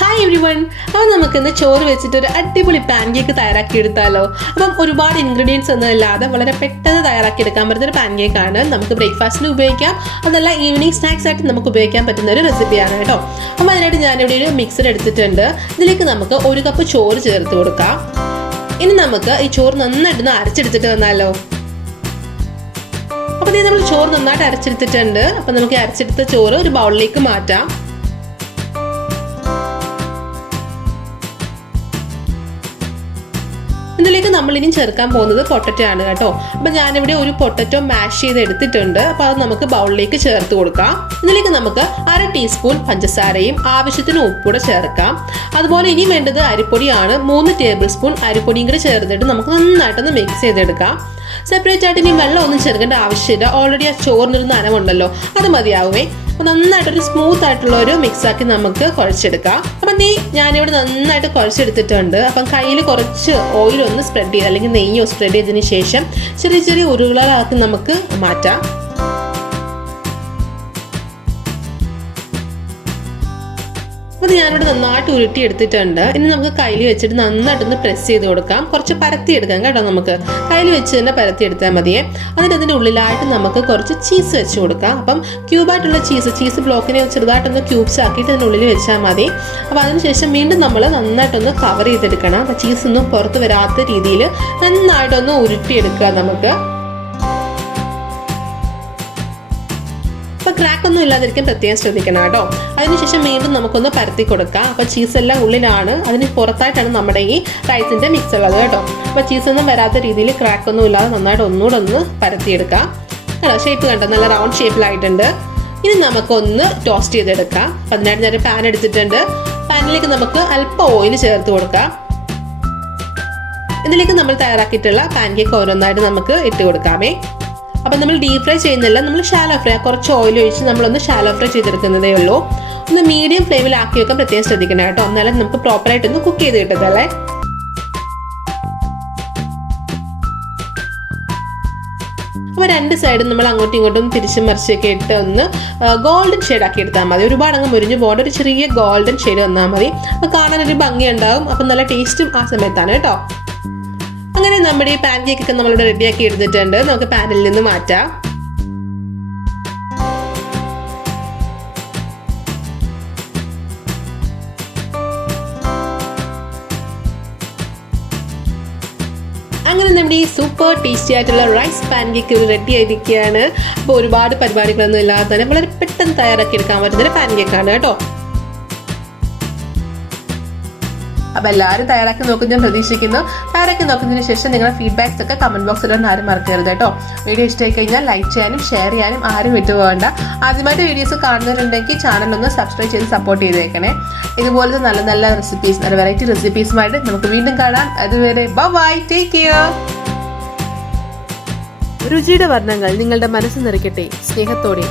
Hi every one. അപ്പോൾ നമുക്കിന്ന് ചോറ് വെച്ചിട്ട് ഒരു അടിപൊളി പാൻകേക്ക് തയ്യാറാക്കി എടുത്താലോ. അപ്പം ഒരുപാട് ഇൻഗ്രീഡിയൻസ് ഒന്നും ഇല്ലാതെ വളരെ പെട്ടെന്ന് തയ്യാറാക്കി എടുക്കാൻ പറ്റുന്ന ഒരു പാൻകേക്കാണ്. നമുക്ക് ബ്രേക്ക്ഫാസ്റ്റിന് ഉപയോഗിക്കാം, അതല്ല ഈവനിങ് സ്നാക്സ് ആയിട്ട് നമുക്ക് ഉപയോഗിക്കാൻ പറ്റുന്ന ഒരു റെസിപ്പിയാണ് കേട്ടോ. അപ്പോൾ അതിനായിട്ട് ഞാനിവിടെ ഒരു മിക്സർ എടുത്തിട്ടുണ്ട്. ഇതിലേക്ക് നമുക്ക് 1 കപ്പ് ചോറ് ചേർത്ത് കൊടുക്കാം. ഇനി നമുക്ക് ഈ ചോറ് നന്നായിട്ടൊന്ന് അരച്ചെടുത്തിട്ട് വന്നാലോ. അപ്പോൾ ഇത് നമ്മൾ ചോറ് നന്നായിട്ട് അരച്ചെടുത്തിട്ടുണ്ട്. അപ്പം നമുക്ക് അരച്ചെടുത്ത ചോറ് ഒരു ബൗളിലേക്ക് മാറ്റാം. ഇതിലേക്ക് നമ്മൾ ഇനി ചേർക്കാൻ പോകുന്നത് പൊട്ടറ്റോ ആണ് കേട്ടോ. അപ്പം ഞാനിവിടെ ഒരു പൊട്ടറ്റോ മാഷ് ചെയ്ത് എടുത്തിട്ടുണ്ട്. അപ്പോൾ അത് നമുക്ക് ബൗളിലേക്ക് ചേർത്ത് കൊടുക്കാം. ഇതിലേക്ക് നമുക്ക് 1/2 ടീസ്പൂൺ പഞ്ചസാരയും ആവശ്യത്തിന് ഉപ്പൂടെ ചേർക്കാം. അതുപോലെ ഇനി വേണ്ടത് അരിപ്പൊടിയാണ്. 3 ടേബിൾ സ്പൂൺ അരിപ്പൊടിയും കൂടി ചേർത്തിട്ട് നമുക്ക് നന്നായിട്ടൊന്ന് മിക്സ് ചെയ്തെടുക്കാം. സെപ്പറേറ്റ് ആയിട്ട് ഇനി വെള്ളം ഒന്നും ചേർക്കേണ്ട ആവശ്യമില്ല. ഓൾറെഡി ആ ചോറിനൊരു നനവുണ്ടല്ലോ, അത് മതിയാവുമേ. അപ്പോൾ നന്നായിട്ടൊരു സ്മൂത്ത് ആയിട്ടുള്ള ഒരു മിക്സാക്കി നമുക്ക് കുഴച്ചെടുക്കാം. അപ്പം ഞാനിവിടെ നന്നായിട്ട് കുഴച്ചെടുത്തിട്ടുണ്ട്. അപ്പം കയ്യിൽ കുറച്ച് ഓയിൽ ഒന്ന് സ്പ്രെഡ് ചെയ്ത് അല്ലെങ്കിൽ നെയ്യോ സ്പ്രെഡ് ചെയ്തതിന് ശേഷം ചെറിയ ചെറിയ ഉരുളകളാക്കി നമുക്ക് മാറ്റാം. അപ്പോൾ ഞാനിവിടെ നന്നായിട്ട് ഉരുട്ടി എടുത്തിട്ടുണ്ട്. ഇനി നമുക്ക് കയ്യിൽ വെച്ചിട്ട് നന്നായിട്ടൊന്ന് പ്രസ് ചെയ്ത് കൊടുക്കാം. കുറച്ച് പരത്തി എടുക്കാം കേട്ടോ. നമുക്ക് കയ്യിൽ വെച്ച് തന്നെ പരത്തി എടുത്താൽ മതിയേ. എന്നിട്ട് അതിൻ്റെ ഉള്ളിലായിട്ട് നമുക്ക് കുറച്ച് ചീസ് വെച്ച് കൊടുക്കാം. അപ്പം ക്യൂബായിട്ടുള്ള ചീസ് ബ്ലോക്കിനെ ചെറുതായിട്ടൊന്ന് ക്യൂബ്സ് ആക്കിയിട്ട് അതിനുള്ളിൽ വെച്ചാൽ മതി. അപ്പോൾ അതിനുശേഷം വീണ്ടും നമ്മൾ നന്നായിട്ടൊന്ന് കവർ ചെയ്തെടുക്കണം. അപ്പോൾ ചീസൊന്നും പുറത്ത് വരാത്ത രീതിയിൽ നന്നായിട്ടൊന്ന് ഉരുട്ടിയെടുക്കുക നമുക്ക്. അപ്പോൾ ക്രാക്കൊന്നും ഇല്ലാതിരിക്കാൻ പ്രത്യേകം ശ്രദ്ധിക്കണം കേട്ടോ. അതിനുശേഷം വീണ്ടും നമുക്കൊന്ന് പരത്തി കൊടുക്കാം. അപ്പോൾ ചീസെല്ലാം ഉള്ളിലാണ്, അതിന് പുറത്തായിട്ടാണ് നമ്മുടെ ഈ റൈസിൻ്റെ മിക്സ് ഉള്ളത് കേട്ടോ. അപ്പോൾ ചീസൊന്നും വരാത്ത രീതിയിൽ ക്രാക്കൊന്നും ഇല്ലാതെ നന്നായിട്ട് ഒന്നുകൂടെ ഒന്ന് പരത്തിയെടുക്കാം. കേട്ടോ, ഷേപ്പ് കണ്ടോ, നല്ല റൗണ്ട് ഷേപ്പിലായിട്ടുണ്ട്. ഇനി നമുക്കൊന്ന് ടോസ്റ്റ് ചെയ്തെടുക്കാം. അപ്പം അതിനായിട്ട് ഞാൻ പാൻ എടുത്തിട്ടുണ്ട്. പാനിലേക്ക് നമുക്ക് അല്പം ഓയിൽ ചേർത്ത് കൊടുക്കാം. ഇതിലേക്ക് നമ്മൾ തയ്യാറാക്കിയിട്ടുള്ള പാൻകേക്ക് ഓരോന്നായിട്ട് നമുക്ക് ഇട്ട് കൊടുക്കാമേ. അപ്പം നമ്മൾ ഡീപ് ഫ്രൈ ചെയ്യുന്നില്ല, നമ്മൾ ഷാലോ ഫ്രൈ, കുറച്ച് ഓയിൽ ഒഴിച്ച് നമ്മളൊന്ന് ഷാലോ ഫ്രൈ ചെയ്തെടുക്കുന്നതേ ഉള്ളൂ. ഒന്ന് മീഡിയം ഫ്ലെയിമിലാക്കി വെക്കാൻ പ്രത്യേകം ശ്രദ്ധിക്കണം കേട്ടോ. എന്നാലും നമുക്ക് പ്രോപ്പറായിട്ടൊന്ന് കുക്ക് ചെയ്ത് കിട്ടത്തല്ലേ. അപ്പോൾ 2 സൈഡും നമ്മൾ അങ്ങോട്ടും ഇങ്ങോട്ടും തിരിച്ചും മറിച്ചൊക്കെ ഇട്ട് ഒന്ന് ഗോൾഡൻ ഷെയ്ഡ് ആക്കി എടുത്താൽ മതി. ഒരുപാട് അങ്ങ് മുരിഞ്ഞു പോകേണ്ട, ഒരു ചെറിയ ഗോൾഡൻ ഷെയ്ഡ് വന്നാൽ മതി. അപ്പോൾ കാണാനൊരു ഭംഗി ഉണ്ടാവും. അപ്പം നല്ല ടേസ്റ്റും ആ സമയത്താണ് കേട്ടോ. അങ്ങനെ നമ്മുടെ ഈ പാൻകേക്ക് ഒക്കെ നമ്മളിവിടെ റെഡിയാക്കി എടുത്തിട്ടുണ്ട്. നമുക്ക് പാനിൽ നിന്ന് മാറ്റാം. അങ്ങനെ നമ്മുടെ ഈ സൂപ്പർ ടേസ്റ്റി ആയിട്ടുള്ള റൈസ് പാൻകേക്ക് റെഡി ആയിരിക്കുകയാണ്. അപ്പോൾ ഒരുപാട് പരിപാടികളൊന്നും ഇല്ലാതെ തന്നെ വളരെ പെട്ടെന്ന് തയ്യാറാക്കി എടുക്കാൻ പറ്റുന്ന പാൻകേക്കാണ് കേട്ടോ. അപ്പോൾ എല്ലാവരും തയ്യാറാക്കി നോക്കും ഞാൻ പ്രതീക്ഷിക്കുന്നു. തയ്യാറാക്കി നോക്കുന്നതിന് ശേഷം നിങ്ങളുടെ ഫീഡ്ബാക്സ് ഒക്കെ കമന്റ് ബോക്സിലൊന്നും ആരും മറക്കരുത് കേട്ടോ. വീഡിയോ ഇഷ്ടമായി കഴിഞ്ഞാൽ ലൈക്ക് ചെയ്യാനും ഷെയർ ചെയ്യാനും ആരും വിട്ടുപോകണ്ട. ആദ്യമായിട്ട് വീഡിയോസ് കാണുന്നവരുണ്ടെങ്കിൽ ചാനൽ ഒന്ന് സബ്സ്ക്രൈബ് ചെയ്ത് സപ്പോർട്ട് ചെയ്തേക്കണേ. ഇതുപോലത്തെ നല്ല നല്ല റെസിപ്പീസ്, നല്ല വെറൈറ്റി റെസിപ്പീസുമായിട്ട് നമുക്ക് വീണ്ടും കാണാം. അതുവരെ ബൈ, ടേക്ക് കെയർ. രുചിയുടെ വർണ്ണങ്ങൾ നിങ്ങളുടെ മനസ്സ് നിറയ്ക്കട്ടെ. സ്നേഹത്തോടെ.